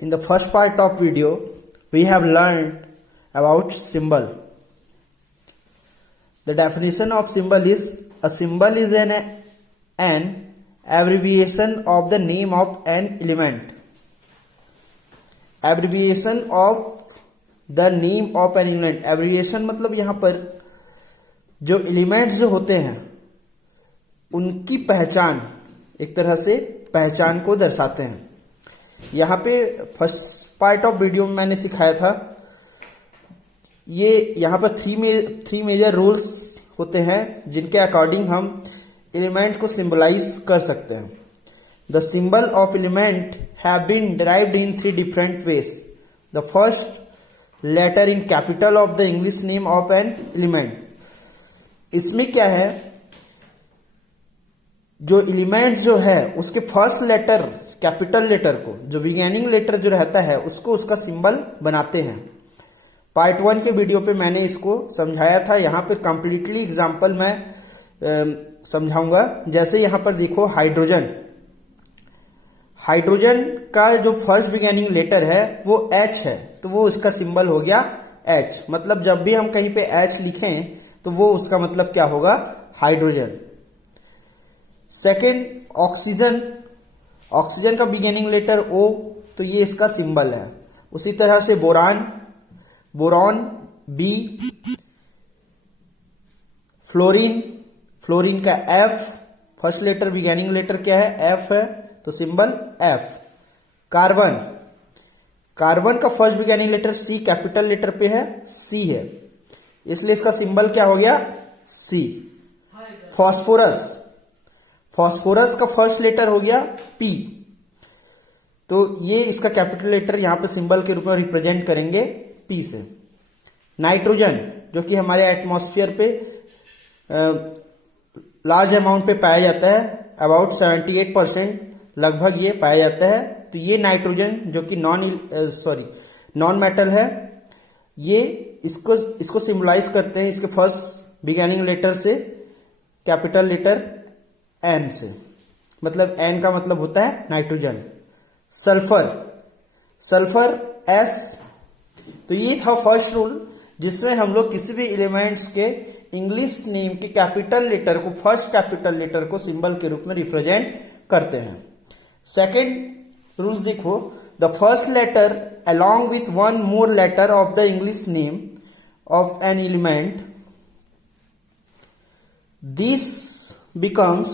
In the first part of video, we have learned about symbol. The definition of symbol is a symbol is an abbreviation of the name of an element. Abbreviation of the name of an element. Abbreviation मतलब यहाँ पर जो elements जो होते हैं उनकी पहचान, एक तरह से पहचान को दर्शाते हैं. यहाँ पे फर्स्ट पार्ट ऑफ वीडियो में मैंने सिखाया था, ये यहाँ पर थ्री मेजर रूल्स होते हैं जिनके अकॉर्डिंग हम एलिमेंट को सिंबलाइज कर सकते हैं. The symbol of element have been derived in 3 different ways. The first letter in capital of the English name of an element. इसमें क्या है, जो एलिमेंट जो है उसके फर्स्ट लेटर, कैपिटल लेटर को, जो बिगिनिंग लेटर जो रहता है उसको उसका सिंबल बनाते हैं. पार्ट 1 के वीडियो पे मैंने इसको समझाया था. यहाँ पे कंप्लीटली एग्जांपल मैं समझाऊंगा. जैसे यहाँ पर देखो हाइड्रोजन. हाइड्रोजन का जो फर्स्ट बिगिनिंग लेटर है वो H है, तो वो उसका सिंबल हो गया H. मतलब जब भी हम कहीं पे H लिखें तो वो उसका मतलब क्या होगा, हाइड्रोजन. Second oxygen. ऑक्सीजन का बिगिनिंग लेटर O, तो ये इसका सिंबल है. उसी तरह से boron, boron B. Fluorine, fluorine का F, first letter beginning letter क्या है, F है, तो सिंबल F. कार्बन, कार्बन का first beginning letter C, capital letter पे है, C है, इसलिए इसका सिंबल क्या हो गया, C. फास्फोरस, फास्फोरस का फर्स्ट लेटर हो गया P, तो ये इसका कैपिटल लेटर यहां पे सिंबल के रूप में रिप्रेजेंट करेंगे P से. नाइट्रोजन, जो कि हमारे एटमॉस्फेयर पे लार्ज अमाउंट पे पाया जाता है, अबाउट 78% लगभग ये पाया जाता है, तो ये नाइट्रोजन जो कि नॉन मेटल है, ये इसको सिंबलाइज करते हैं इसके फर्स्ट बिगिनिंग लेटर से, कैपिटल लेटर N से. मतलब N का मतलब होता है नाइट्रोजन. Sulphur, sulphur S. तो ये था फर्स्ट रूल जिसमें हम लोग किसी भी एलिमेंट्स के इंग्लिश नेम के कैपिटल लेटर को, फर्स्ट कैपिटल लेटर को सिंबल के रूप में रिप्रेजेंट करते हैं. सेकेंड रूल्स देखो. The first letter along with one more letter of the English name of an element, this becomes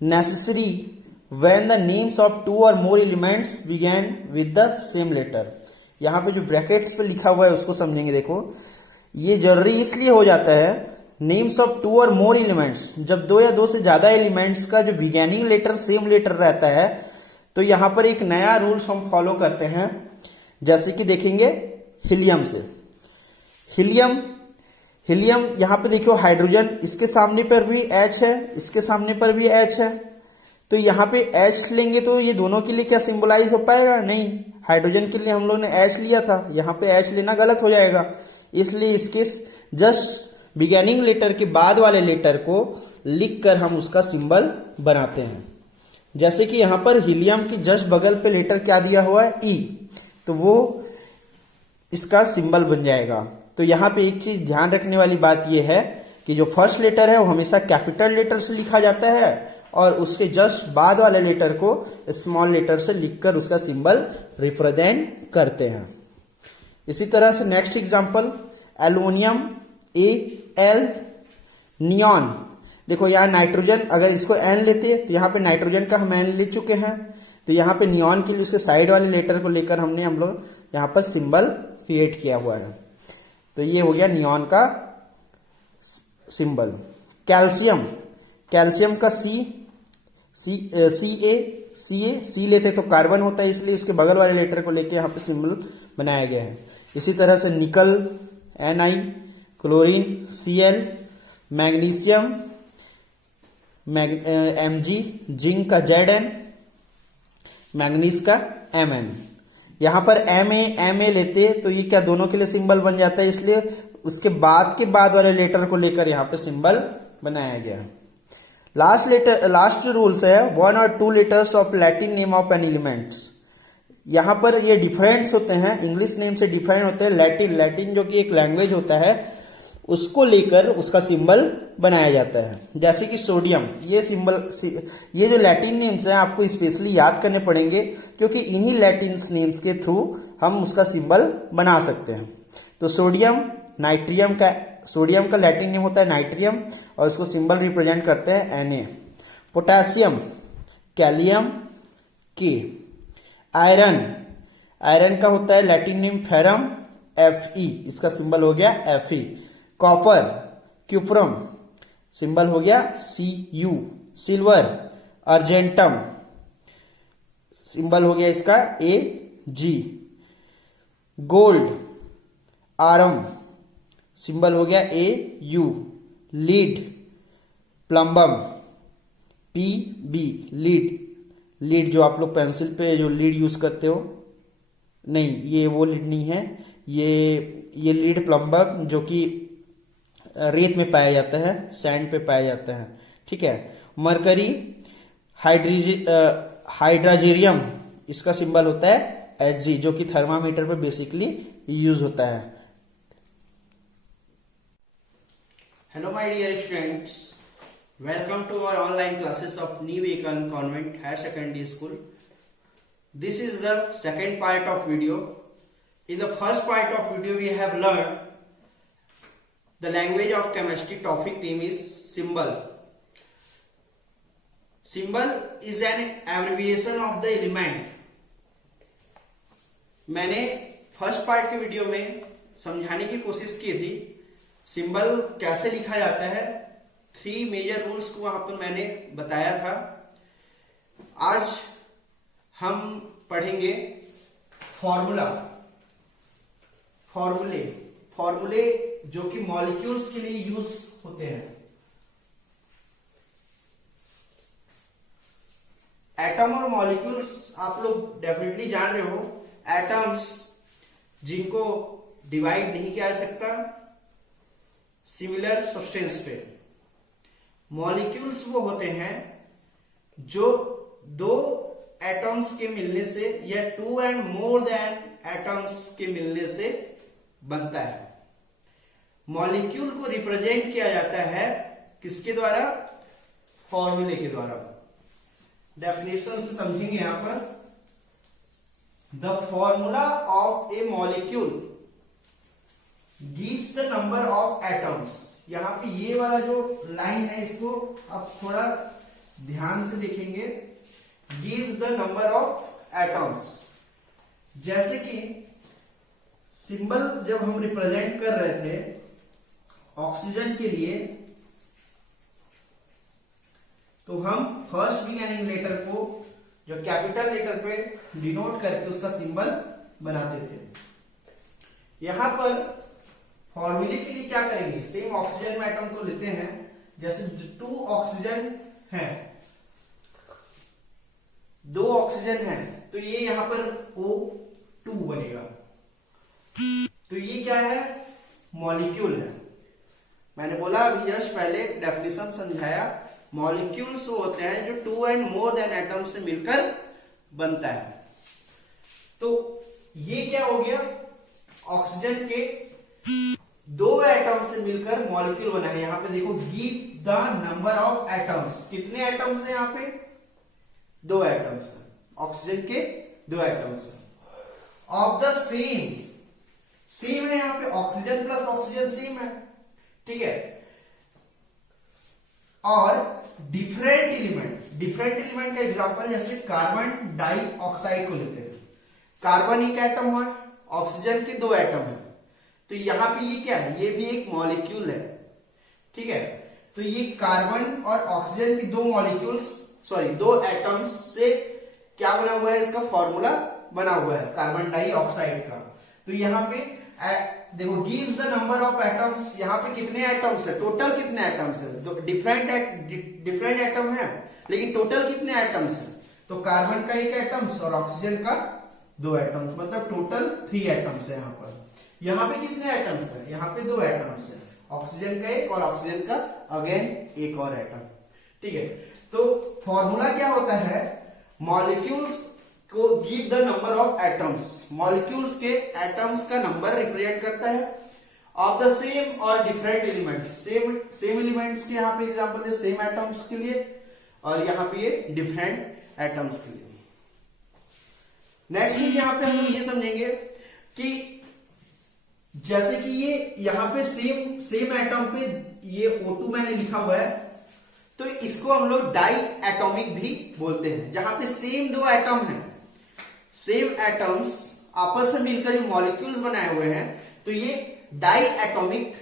necessary when the names of 2 or more elements begin with the same letter. यहाँ पे जो brackets पे लिखा हुआ है उसको समझेंगे. देखो, ये जरूरी इसलिए हो जाता है, नेम्स ऑफ 2 और मोर एलिमेंट्स, जब 2 या 2 से ज्यादा एलिमेंट्स का जो बिगिनिंग लेटर सेम लेटर रहता है, तो यहां पर एक नया रूल्स हम फॉलो करते हैं. जैसे कि देखेंगे हीलियम से. हीलियम, हीलियम यहां पे देखो हाइड्रोजन, इसके सामने पर भी H है, इसके सामने पर भी H है, तो यहां पे H लेंगे तो ये दोनों के लिए क्या सिंबलाइज हो पाएगा, नहीं. हाइड्रोजन के लिए हम लोग ने H लिया था, यहां पे H लेना गलत हो जाएगा, इसलिए इसके जस्ट बिगिनिंग लेटर के बाद वाले लेटर को लिखकर हम उसका सिंबल बनाते हैं. जैसे कि यहां पर हीलियम की जस्ट बगल पे लेटर क्या दिया हुआ है, E, तो वो इसका सिंबल बन जाएगा. तो यहां पे एक चीज ध्यान रखने वाली बात यह है कि जो फर्स्ट लेटर है वो हमेशा कैपिटल लेटर से लिखा जाता है और उसके जस्ट बाद वाले लेटर को स्मॉल लेटर से लिखकर उसका सिंबल रिप्रेजेंट करते हैं. इसी तरह से next example, aluminium Al. Neon, देखो यहाँ नाइट्रोजन, अगर इसको N लेते तो यहाँ पे नाइट्रोजन का हम N ले चुके हैं, तो यहाँ पे नियॉन के लिए उसके साइड वाले लेटर को लेकर हम लोग यहाँ पर सिंबल क्रिएट किया हुआ है. तो ये हो गया नियॉन का सिंबल. कैल्शियम, कैल्शियम का C लेते तो कार्बन होता है, इसलिए उसके बगल वाले लेटर को लेकर यहाँ पे सिंबल बनाया गया है. इसी तरह से निकल Ni, chlorine Cl, magnesium Mg, zinc का Zn, मैग्नीज का Mn. यहां पर Ma लेते तो ये क्या दोनों के लिए सिंबल बन जाता है, इसलिए उसके बाद के बाद वाले लेटर को लेकर यहां पे सिंबल बनाया गया. लास्ट रूल्स है 1 or 2 letters of Latin name of an element. यहाँ पर ये डिफरेंस होते हैं, इंग्लिश नेम से डिफरेंट होते हैं। लैटिन, लैटिन जो कि एक लैंग्वेज होता है, उसको लेकर उसका सिंबल बनाया जाता है। जैसे कि सोडियम, ये सिंबल, ये जो लैटिन नेम्स हैं आपको स्पेशली याद करने पड़ेंगे, क्योंकि इन्हीं लैटिन नेम्स के थ्रू हम उसका सिंबल बना सकते हैं। तो सोडियम, नाइट्रियम का, सोडियम का लैटिन नेम होता है नाइट्रियम, और उसको सिंबल रिप्रेजेंट करते हैं Na। पोटेशियम, कैलियम, के। आयरन, आयरन का होता है लैटिन नेम फेरम, Fe, इसका सिंबल हो गया Fe। कॉपर, क्यूप्रम, सिंबल हो गया Cu। सिल्वर, अर्जेंटम, सिंबल हो गया इसका Ag। गोल्ड, आरम, सिंबल हो गया Au। Lead, plumbum, Pb, lead. Lead जो आप लोग पेंसिल पे जो लीड यूज करते हो, नहीं, ये वो लीड नहीं है, ये लीड प्लम्बम जो कि रेत में पाया जाता है, सैंड पे पाया जाता है, ठीक है। मरकरी, हाइड्राजेरियम, इसका सिंबल होता है Hg, जो कि थर्मामीटर पे बेसिकली यूज होता है। Hello my dear students, welcome to our online classes of New Vivekananda Convent Higher Secondary School. This is the second part of video. In the first part of video we have learned the language of chemistry. Topic name is symbol. Symbol is an abbreviation of the element. मैंने first part के video में समझाने की कोशिश की थी symbol कैसे लिखा जाता है। 3 मेजर रूल्स को वहां पर मैंने बताया था। आज हम पढ़ेंगे फॉर्मूला, फॉर्मूले जो कि मॉलिक्यूल्स के लिए यूज होते हैं। एटम और मॉलिक्यूल्स आप लोग डेफिनेटली जान रहे हो। एटम्स जिनको डिवाइड नहीं किया जा सकता सिमिलर सब्सटेंस पे। मॉलिक्यूल्स वो होते हैं जो 2 एटम्स के मिलने से या 2 एंड मोर देन एटम्स के मिलने से बनता है। मॉलिक्यूल को रिप्रेजेंट किया जाता है किसके द्वारा? फॉर्मूले के द्वारा। डेफिनेशन से समझेंगे यहां पर। The formula of A molecule gives the number of atoms. यहां पे ये वाला जो लाइन है इसको आप थोड़ा ध्यान से देखेंगे। gives the number of atoms। जैसे कि सिंबल जब हम रिप्रेजेंट कर रहे थे ऑक्सीजन के लिए, तो हम फर्स्ट बिगिनिंग लेटर को जो कैपिटल लेटर पे डिनोट करके उसका सिंबल बनाते थे। यहां पर फॉर्मूले के लिए क्या करेंगे? सेम ऑक्सीजन में एटम को लेते हैं। जैसे 2 ऑक्सीजन है, 2 ऑक्सीजन है, तो ये यहां पर O2 बनेगा। तो ये क्या है? मॉलिक्यूल है। मैंने बोला अभी जस्ट पहले डेफिनेशन समझाया। मॉलिक्यूल्स वो होते हैं जो 2 एंड मोर देन एटम से मिलकर बनता है। तो ये क्या हो गया? ऑक्सीजन के 2 एटम से मिलकर मॉलिक्यूल बना है। यहां पे देखो, give the number of atoms. कितने एटम्स है यहां पे? 2 एटम्स। ऑक्सीजन के 2 एटम्स ऑफ द सेम है। यहां पे ऑक्सीजन प्लस ऑक्सीजन सेम है, ठीक है। और डिफरेंट एलिमेंट का एग्जांपल जैसे कार्बन डाइऑक्साइड को लेते हैं। कार्बन एक एटम है, ऑक्सीजन के 2 एटम है, तो यहां पे ये क्या है? ये भी एक मॉलिक्यूल है, ठीक है। तो ये कार्बन और ऑक्सीजन की 2 एटम्स से क्या बना हुआ है? इसका फॉर्मूला बना हुआ है कार्बन डाइऑक्साइड का। तो यहाँ पे देखो, gives the number of atoms. यहाँ पे कितने एटम्स है? टोटल कितने एटम्स है? तो डिफरेंट एटम है, लेकिन टोटल कितने एटम्स है? तो कार्बन का 1 एटम्स और ऑक्सीजन का 2 एटम्स, मतलब टोटल 3 एटम्स है यहाँ पर। यहाँ पे कितने एटम्स है? यहाँ पे 2 एटम्स है, ऑक्सीजन का 1 और ऑक्सीजन का अगेन 1 और एटम, ठीक है। तो फॉर्मूला क्या होता है? मॉलिक्यूल्स को give the number of atoms, molecules के एटम्स का नंबर रिप्रेजेंट करता है ऑफ द सेम और डिफरेंट एलिमेंट्स, सेम एलिमेंट्स के यहाँ पे एग्जांपल है सेम एटम्स के लिए, और यहाँ पे ये डिफरेंट एटम्स के लिए। नेक्स्ट चीज यहाँ पे हम लोग ये समझेंगे कि जैसे कि ये यहाँ पे सेम एटम पे ये O2 मैंने लिखा हुआ है, तो इसको हम लोग डाई एटॉमिक भी बोलते हैं। जहां पे सेम दो एटम है, सेम एटम्स आपस में मिलकर जो मॉलिक्यूल्स बनाए हुए हैं, तो ये डाई एटॉमिक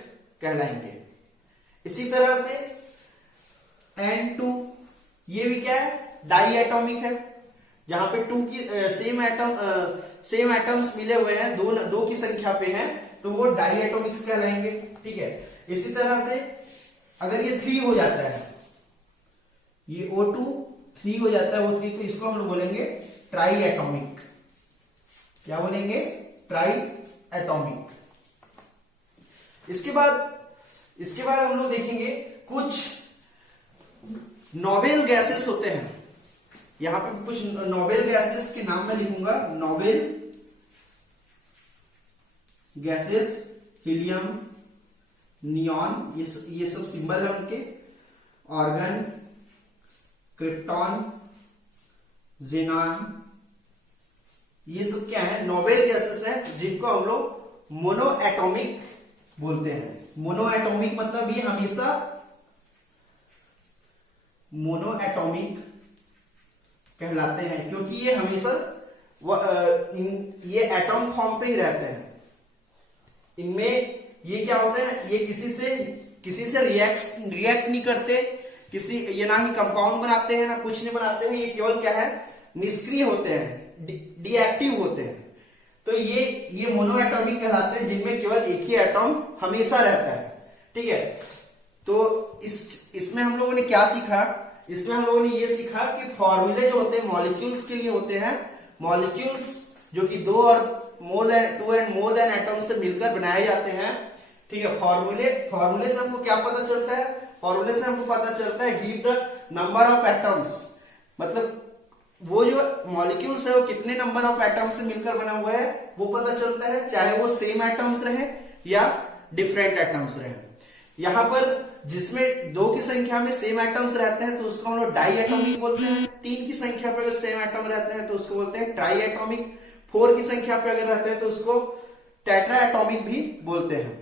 कहलाएंगे। इसी तरह से N2 ये भी क्या है, डाई एटॉमिक है। जहां पे टू की सेम एटम्स मिले हुए हैं, दो की संख्या पे हैं, तो वो डाई एटॉमिक्स कहलाएंगे। ठीक है, इसी तरह से अगर ये 3 हो जाता है, ये O2 3 हो जाता है, O3, तो इसको हम लोग बोलेंगे ट्राई एटॉमिक। क्या बोलेंगे, ट्राई एटॉमिक। इसके बाद हम लोग देखेंगे कुछ नोबेल गैसेस होते हैं। यहां पे कुछ नोबेल गैसेस के नाम मैं लिखूंगा, नोबेल गैसेस, हीलियम, नियॉन, ये सब सिंबल है उनके, ऑर्गन, क्रिप्टॉन, जेनॉन, ये सब क्या है, नोबेल गैसेस है, जिनको हम लोग मोनो एटॉमिक बोलते हैं। मोनो एटॉमिक मतलब ये हमेशा मोनो एटॉमिक कहलाते हैं, क्योंकि ये हमेशा ये एटॉम फॉर्म पे ही रहते हैं। इनमें ये क्या होता है, ये किसी से रिएक्ट नहीं करते, ये ना ही कंपाउंड बनाते हैं ना कुछ नहीं बनाते हैं, ये केवल क्या है, निष्क्रिय होते हैं, डीएक्टिव होते हैं। तो ये मोनोएटॉमिक कहलाते हैं, जिनमें केवल एक ही एटॉम हमेशा रहता है। ठीक है, तो इसमें हम लोगों ने क्या सीखा, इसमें हम लोगों ने ये सीखा कि फॉर्मूले जो होते हैं मॉलिक्यूल्स के लिए होते हैं, मॉलिक्यूल्स जो कि 2 और two and more than atom से मिलकर बनाए जाते हैं। ठीक है, फॉर्मूले से हमको क्या पता चलता है, फॉर्मूले से हमको पता चलता है give the number of atoms, मतलब वो जो मॉलिक्यूल्स है वो कितने नंबर ऑफ एटम्स से मिलकर बना हुआ है वो पता चलता है, चाहे वो सेम एटम्स रहे या डिफरेंट एटम्स रहे। यहां पर जिसमें 2 की संख्या में सेम एटम्स रहते हैं तो उसको हम लोग डाई एटॉमिक बोलते हैं। 3 की संख्या पर अगर सेम एटम रहते हैं तो उसको बोलते हैं ट्राई एटॉमिक। 4 की संख्या पे अगर रहते हैं तो उसको टेट्रा एटॉमिक भी बोलते हैं।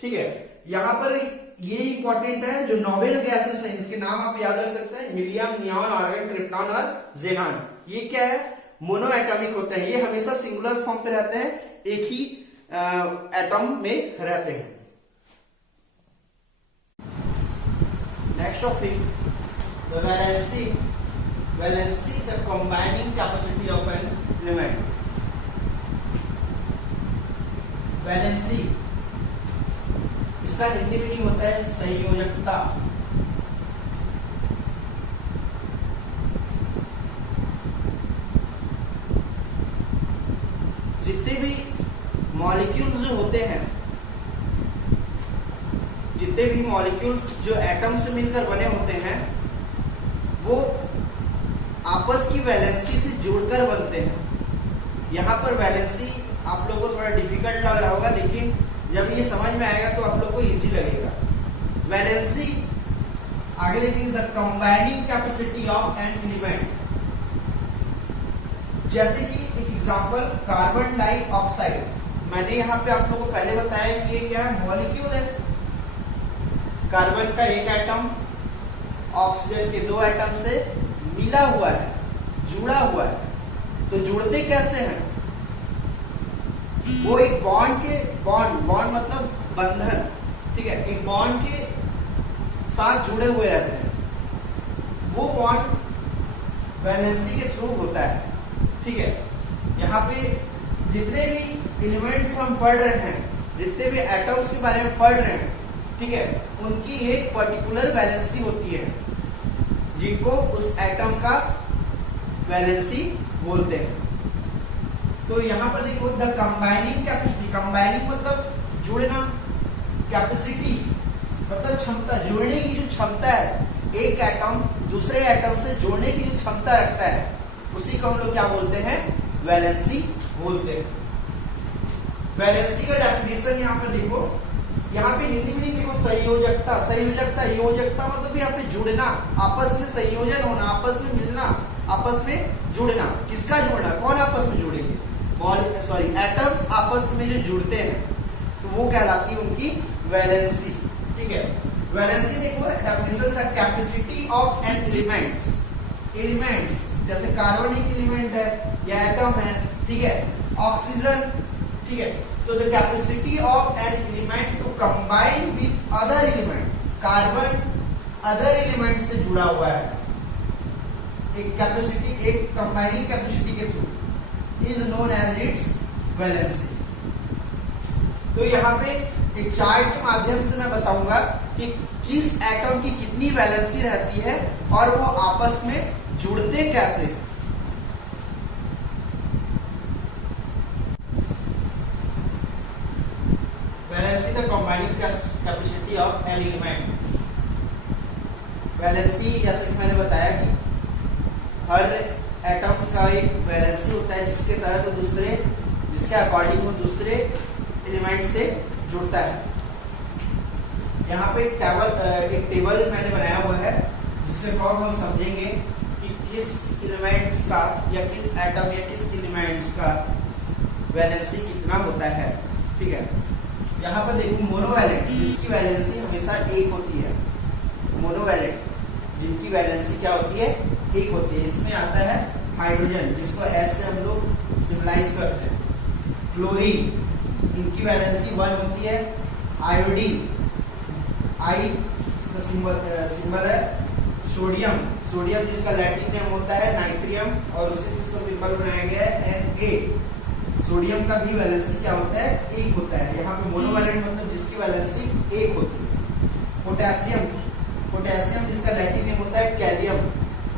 ठीक है, यहां पर ये इंपॉर्टेंट है, जो नोबेल गैसेस हैं इसके नाम आप याद रख सकते हैं, हीलियम, नियॉन, आर्गन, क्रिप्टॉन और जेनॉन। ये क्या है, मोनो एटॉमिक होते हैं, ये हमेशा सिंगुलर फॉर्म पे रहते हैं, एक ही एटम में रहते हैं। Next topic, the valency, the combining capacity of an element. Valency, इसका हिंदी मीनिंग होता है संयोजकता। जितने भी मॉलिक्यूल्स जो होते हैं, जितने भी मॉलिक्यूल्स जो एटम से मिलकर बने होते हैं, वो आपस की वैलेंसी से जुड़कर बनते हैं। यहां पर वैलेंसी आप लोगों को थोड़ा डिफिकल्ट लग रहा होगा, लेकिन जब ये समझ में आएगा तो आप लोग को इजी लगेगा। वैलेंसी, आगे देखेंगे, the combining capacity of an element. जैसे कि एक एग्जांपल, कार्बन डाइऑक्साइड, मैंने यहाँ पे आप लोगों को पहले बताया कि ये क्या है, मॉलिक्यूल है। कार्बन का एक एटम ऑक्सीजन के 2 एटम से मिला हुआ है, जुड़ा हुआ है। तो जुड़ते कैसे हैं, वो एक बॉन्ड मतलब बंधन, ठीक है, एक बॉन्ड के साथ जुड़े हुए रहते हैं। वो बॉन्ड वैलेंसी के थ्रू होता है। ठीक है, यहाँ पे जितने भी एलिमेंट्स हम पढ़ रहे हैं, जितने भी एटम्स के बारे में पढ़ रहे हैं, ठीक है, उनकी एक पर्टिकुलर वैलेंसी होती है, जिनको उस एटम का वैलेंसी बोलते हैं। तो यहां पर देखो, द कंबाइनिंग कैपेसिटी, कंबाइनिंग मतलब जुड़ना, कैपेसिटी मतलब क्षमता, जुड़ने की जो क्षमता है, एक एटम दूसरे एटम से जोड़ने की जो क्षमता रखता है, उसी को हम लोग क्या बोलते हैं, वैलेंसी बोलते हैं। वैलेंसी का डेफिनेशन यहाँ पर देखो, यहाँ पे हिंदी में देखो संयोजकता, संयोजकता योजकता मतलब यहाँ पे जुड़ना, आपस में संयोजन होना, आपस में मिलना, आपस में जुड़ना। किसका जुड़ना, कौन आपस में जुड़ेंगे, एटम्स आपस में जो जुड़ते हैं तो वो कहलाती है उनकी वैलेंसी। ठीक है, वैलेंसी देखो डेफिनेशन था, कैपेसिटी ऑफ एन एलिमेंट्स जैसे कार्बन एक एलिमेंट है या एटम है, ठीक है, ऑक्सीजन, ठीक है, तो the capacity of an element to combine with other element, carbon other element से जुड़ा हुआ है एक कैपेसिटी, एक कंबाइनिंग कैपेसिटी के through, is known as its valency. तो यहाँ पे एक चार्ट के माध्यम से मैं बताऊंगा कि किस एटम की कितनी वैलेंसी रहती है और वो आपस में जुड़ते कैसे। Valency the combining capacity of an element. Valency जैसे कि मैंने बताया कि हर एटम्स का एक वैलेंसी होता है जिसके तहत दूसरे, जिसके अकॉर्डिंग वो दूसरे एलिमेंट से जुड़ता है। यहाँ पे एक टेबल मैंने बनाया हुआ है जिसके अकॉर्डिंग हम समझेंगे कि किस एलिमेंट्स का या किस एटम या किस एलिमेंट्स का वैलेंसी कितना होता है। ठीक है, यहाँ पर देखो मोनोवैलेंट जिसकी वैलेंसी हमेशा एक होती है, मोनोवैलेंट जिनकी वैलेंसी क्या होती है, एक होती है। इसमें आता है हाइड्रोजन जिसको एस से हम लोग सिंबलाइज करते हैं, क्लोरीन इनकी वैलेंसी 1 होती है, आयोडीन आई इसका सिंबल है, सोडियम जिसका लैटिन नेम होता है नाइट्रियम और उसी से इसका सिंबल बनाया गया है Na। सोडियम का भी वैलेंसी क्या होता है, एक होता है। यहाँ पे मोनोवैलेंट मतलब जिसकी वैलेंसी एक होती है। पोटेशियम जिसका लैटिन नेम होता है कैलियम,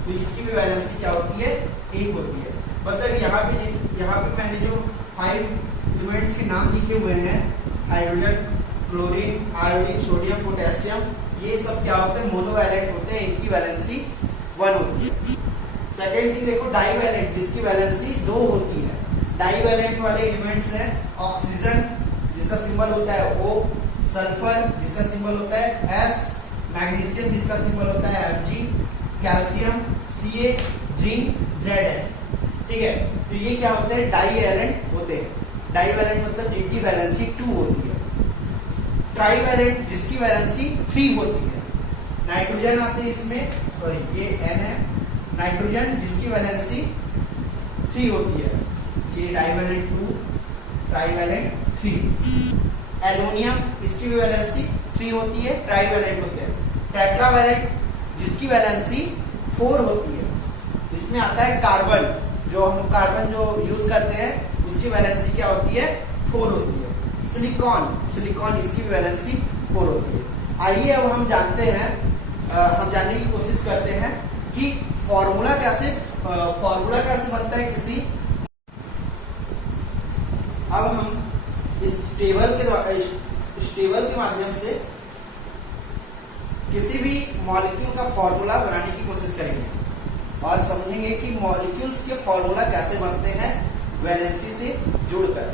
तो इसकी भी वैलेंसी क्या होती है, एक होती है। मतलब यहाँ पे मैंने जो 5 एलिमेंट्स के नाम लिखे हुए हैं, hydrogen, chlorine, iodine, sodium, potassium, ये सब क्या होते हैं, मोनोवैलेंट होते हैं, इनकी वैलेंसी 1 होती है। सेकेंड थिंग देखो डाईवैलेंट जिसकी वैलेंसी 2 होती है। डाईवैलेंट वाले एलिमेंट्स हैं ऑक्सीजन जिसका सिंबल होता है O, सल्फर जिसका सिंबल होता है S, मैग्नीशियम जिसका सिंबल होता है Mg, calcium Ca, zinc Zn। ठीक है, तो ये क्या होते हैं, डाईवैलेंट होते हैं। डाईवैलेंट मतलब जिनकी वैलेंसी 2 होती है। ट्राईवैलेंट जिसकी वैलेंसी 3 होती है। नाइट्रोजन आते हैं इसमें, सॉरी ये N है, नाइट्रोजन जिसकी वैलेंसी 3 होती है, ये डाईवैलेंट 2, ट्राईवैलेंट 3। एल्युमिनियम इसकी भी वैलेंसी 3 होती है, ट्राईवैलेंट होते हैं। टेट्रावैलेंट जिसकी वैलेंसी 4 होती है, इसमें आता है कार्बन, जो हम कार्बन जो यूज करते हैं उसकी वैलेंसी क्या होती है, 4 होती है। सिलिकॉन इसकी वैलेंसी 4 होती है। आइए अब हम जानते हैं, हम जानने की कोशिश करते हैं कि फॉर्मूला कैसे बनता है किसी। अब हम इस टेबल के माध्यम से किसी भी मॉलिक्यूल का फॉर्मूला बनाने की कोशिश करेंगे और समझेंगे कि मॉलिक्यूल्स के फॉर्मूला कैसे बनते हैं वैलेंसी से जुड़कर।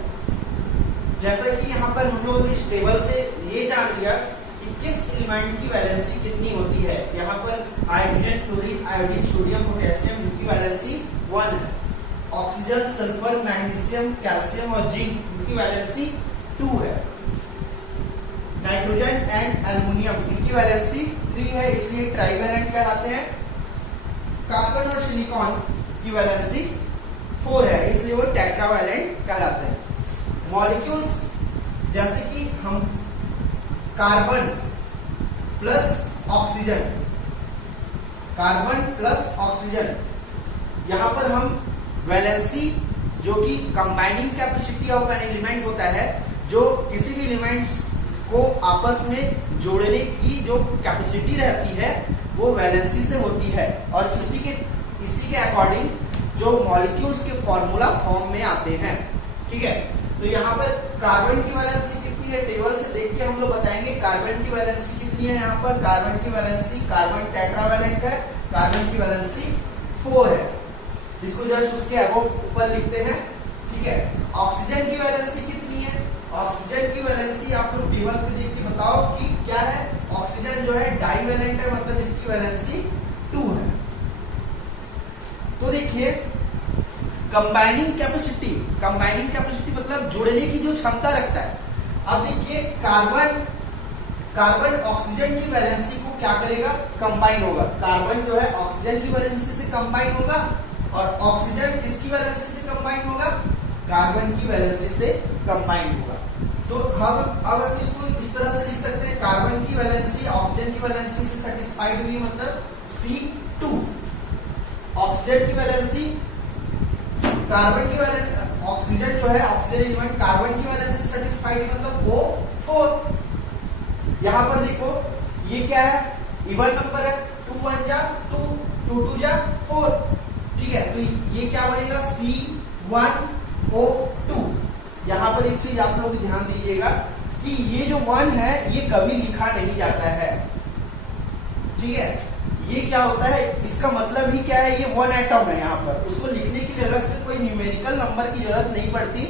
जैसा कि यहाँ पर हम लोग इस टेबल से ये जान लिया कि किस एलिमेंट की वैलेंसी कितनी होती है। यहाँ पर hydrogen, chlorine, iodine, sodium, potassium इनकी वैलेंसी 1 है। ऑक्सीजन, सल्फर, मैग्नीशियम, कैल्शियम और जिंक इनकी वैलेंसी 2 है। नाइट्रोजन एंड एल्युमिनियम इनकी वैलेंसी 3 है, इसलिए ट्राईवैलेंट कहलाते हैं। कार्बन और सिलिकॉन की वैलेंसी 4 है, इसलिए वो टेट्रावैलेंट कहलाते हैं। मॉलिक्यूल्स जैसे कि हम कार्बन प्लस ऑक्सीजन, यहां पर हम वैलेंसी जो कि combining capacity of an element होता है, जो किसी भी एलिमेंट्स को आपस में जोड़ने की जो कैपेसिटी रहती है वो वैलेंसी से होती है और इसी के अकॉर्डिंग जो मॉलिक्यूल्स के फॉर्मूला फॉर्म में आते हैं। ठीक है, तो यहाँ पर कार्बन की वैलेंसी कितनी है, टेबल से देख के हम लोग बताएंगे। कार्बन की वैलेंसी कितनी है, यहाँ पर कार्बन की वैलेंसी, कार्बन टेट्रावैलेंट है, कार्बन की वैलेंसी 4 है। इसको जस्ट उसके अबव ऊपर लिखते हैं, ठीक है। ऑक्सीजन की वैलेंसी कितनी है? ऑक्सीजन की वैलेंसी आप लोग टेबल पे देख के बताओ कि क्या है। ऑक्सीजन जो है डाइवैलेंट है, मतलब इसकी वैलेंसी 2 है। तो देखिए कंबाइनिंग कैपेसिटी मतलब जोड़ने की जो क्षमता रखता है। अब देखिए कार्बन ऑक्सीजन की वैलेंसी को क्या करेगा? कंबाइन होगा। कार्बन जो है ऑक्सीजन की वैलेंसी से कंबाइन होगा और ऑक्सीजन किसकी वैलेंसी से कंबाइन होगा? कार्बन की वैलेंसी से कंबाइन होगा। तो अब हम इसको इस तरह से लिख सकते हैं, कार्बन की वैलेंसी ऑक्सीजन की वैलेंसी से सेटिस्फाइड हुई, मतलब C2। ऑक्सीजन की वैलेंसी कार्बन की वैलेंसी, ऑक्सीजन जो है ऑक्सीजन एलिमेंट कार्बन की वैलेंसी सेटिस्फाइड हुई, मतलब O4। यहां पर देखो ये क्या है? इवन नंबर है, 2 1 जा 2, 2 2 जा 4, ठीक है। तो ये क्या बनेगा? C1O2। यहां पर एक चीज आप लोग ध्यान दीजिएगा कि ये जो 1 है ये कभी लिखा नहीं जाता है, ठीक है। ये क्या होता है? इसका मतलब ही क्या है? ये 1 एटम है। यहाँ पर उसको लिखने के लिए अलग से कोई न्यूमेरिकल नंबर की जरूरत नहीं पड़ती,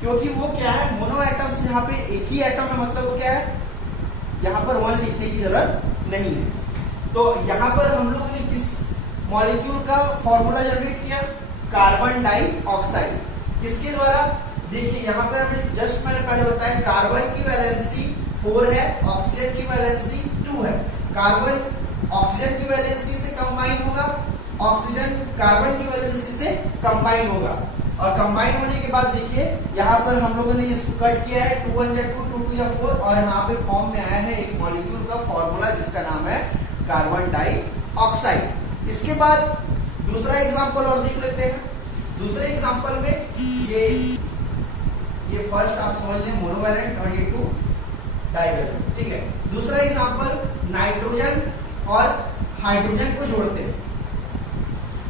क्योंकि वो क्या है? मोनो एटम्स यहाँ पे एक ही एटम है, मतलब वो क्या है? यहाँ पर 1 लिखने की जरूरत नहीं है। तो यहाँ पर हम लोग ने किस मॉलिक्यूल का फॉर्मूला जनरेट किया? Carbon dioxide. किसके द्वारा? देखिए यहाँ पर हमने जस्ट मैंने पहले बताया कार्बन की वैलेंसी 4 है, ऑक्सीजन की वैलेंसी 2 है। कार्बन ऑक्सीजन की वैलेंसी से कंबाइन होगा, ऑक्सीजन कार्बन की वैलेंसी से कंबाइन होगा, और कंबाइन होने के बाद देखिए यहाँ पर हम लोगों ने इसको कट किया है, 2 1 2 2 2 4, और यहाँ पे फॉर्म में आया है एक मॉलिक्यूल का फॉर्मूला जिसका नाम है कार्बन डाइऑक्साइड। इसके बाद दूसरा एग्जांपल और देख लेते हैं। दूसरे एग्जांपल में ये फर्स्ट आप समझ लें मोनोवैलेंट और ये 2 डाइवैलेंट, ठीक है। दूसरा एग्जांपल नाइट्रोजन और हाइड्रोजन को जोड़ते हैं,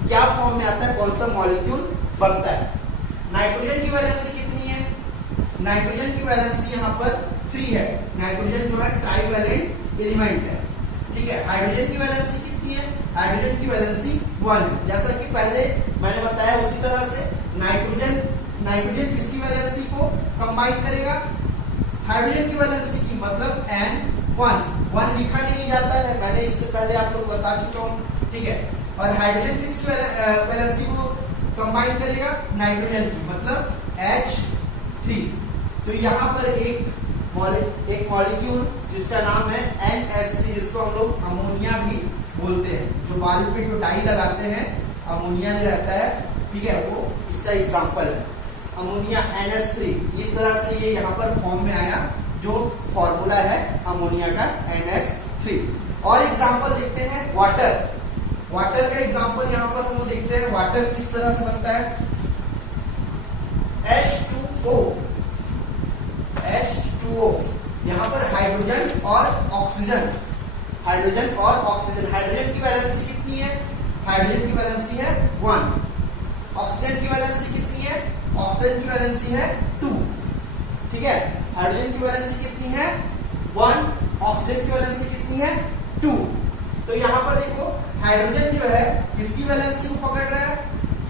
क्या फॉर्म में आता है? कौन सा मॉलिक्यूल बनता है? नाइट्रोजन की वैलेंसी कितनी है? नाइट्रोजन की वैलेंसी यहाँ पर 3 है। नाइट्रोजन जो है ट्राइवैलेंट एलिमेंट है, ठीक है। हाइड्रोजन की वैलेंसी कितनी है? हाइड्रोजन की वैलेंसी 1 है। जैसा कि पहले मैंने बताया उसी तरह से नाइट्रोजन किसकी वैलेंसी को कंबाइन करेगा? हाइड्रोजन की वैलेंसी की, मतलब N1 लिखा नहीं जाता है, मैंने इससे पहले आप लोग बता चुका हूँ, ठीक है। और हाइड्रोजन किसकी वैलेंसी को कंबाइन करेगा? नाइट्रोजन की, मतलब H3। तो यहाँ पर एक मॉलिक्यूल जिसका नाम है NH3, जिसको हम लोग अमोनिया भी बोलते हैं, जो बाल पे जो डाई लगाते हैं अमोनिया में रहता है, ठीक है, वो इसका एग्जाम्पल है अमोनिया NH3। इस तरह से ये यहाँ पर फॉर्म में आया, जो फॉर्मूला है अमोनिया का NH3। और एग्जाम्पल देखते हैं वाटर का एग्जाम्पल यहाँ पर हम देखते हैं। वाटर किस तरह से बनता है? H2O। यहाँ पर हाइड्रोजन और ऑक्सीजन, हाइड्रोजन की वैलेंसी कितनी है? हाइड्रोजन की वैलेंसी है 1। ऑक्सीजन की वैलेंसी कितनी है? ऑक्सीजन की वैलेंसी है 2, ठीक है। हाइड्रोजन की वैलेंसी कितनी है? 1। ऑक्सीजन की वैलेंसी कितनी है? 2। तो यहाँ पर देखो हाइड्रोजन जो है किसकी वैलेंसी को पकड़ रहा है?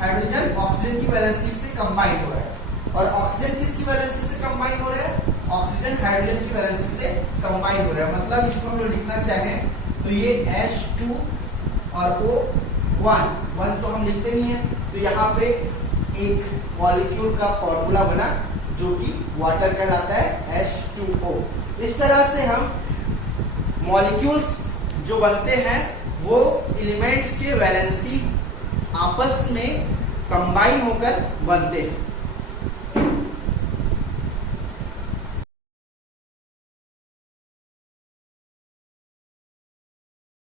हाइड्रोजन ऑक्सीजन की वैलेंसी से कंबाइन हो रहा है, और ऑक्सीजन किसकी वैलेंसी से कंबाइन हो रहा है? ऑक्सीजन हाइड्रोजन की वैलेंसी से कंबाइन हो रहा है। मतलब इसको हम लोग लिखना चाहें तो ये H2 और O1 तो हम लिखते नहीं है, तो यहाँ पे एक मॉलिक्यूल का फॉर्मूला बना जो कि वाटर कहलाता है H2O। इस तरह से हम मॉलिक्यूल्स जो बनते हैं वो एलिमेंट्स के वैलेंसी आपस में कंबाइन होकर बनते हैं।